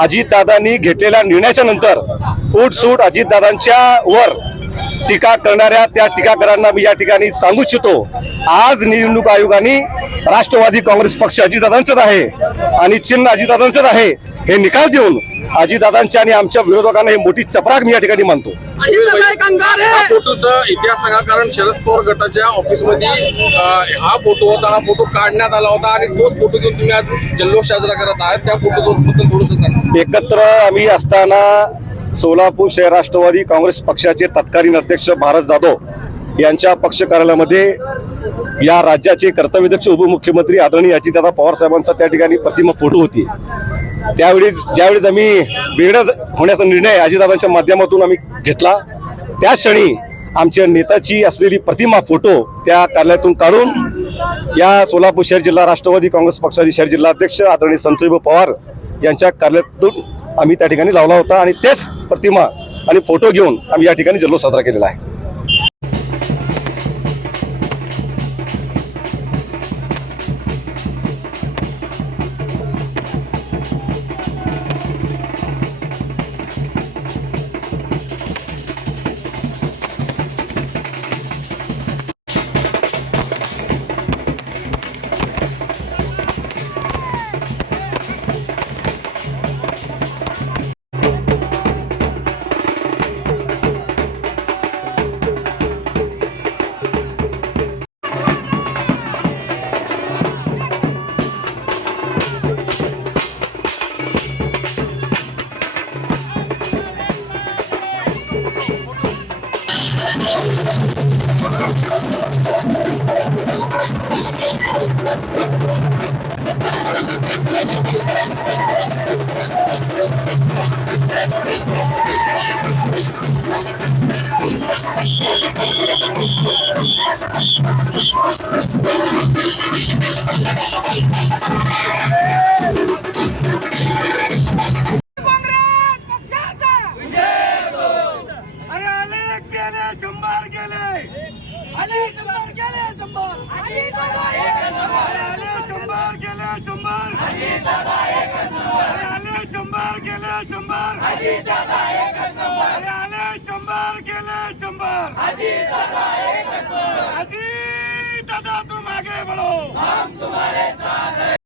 अजितदादांनी घेतलेल्या निर्णयाच्या नंतर उठसूट अजितदादांच्या वर टीका करणाऱ्या त्या टीकाकारांना मी या ठिकाणी सांगू इच्छितो, आज निवडणूक आयोगाने राष्ट्रवादी काँग्रेस पक्ष अजितदादांचाच आहे आणि चिन्ह अजितदादांचंच आहे हे निकाल देऊन अजितदादांच्या आणि आमच्या विरोधकांना ही मोठी चपराक मी या ठिकाणी मानतो। फोटोचा इतिहास सांगा, कारण शरद पवार गटाच्या ऑफिसमध्ये हा फोटो होता, हा फोटो काढण्यात आला होता आणि तोच फोटो घेऊन तुम्ही आज जल्लोष साजरा करत आहात, त्या फोटोबद्दल थोडंसं सांगा। एकत्र आम्ही असताना सोलापूर शहर राष्ट्रवादी काँग्रेस पक्षाचे तत्कालीन अध्यक्ष भारत जाधव यांच्या पक्ष कार्यालयामध्ये या राज्याचे कर्तव्यदक्ष उपमुख्यमंत्री आदरणीय अजितदादा पवार साहेबांचा त्या ठिकाणी प्रतिमा फोटो होती। ज्यावेळेस आम्ही वेगळं होण्याचा निर्णय अजितदादांच्या माध्यमातून आम्ही घेतला, त्याच क्षणी आमच्या नेत्याची असलेली प्रतिमा फोटो त्या कार्यालयातून काढून या सोलापूर शहर जिल्हा राष्ट्रवादी काँग्रेस पक्षाचे शहर जिल्हा अध्यक्ष आदरणीय संतोषभाऊ पवार यांच्या कार्यालयातून आम्ही त्या ठिकाणी लावला होता आणि तेच प्रतिमा आणि फोटो घेऊन आम्ही या ठिकाणी जल्लोष साजरा केलेला आहे। अजीत दादा तुम आगे बढ़ो, हम तुम्हारे साथ हैं।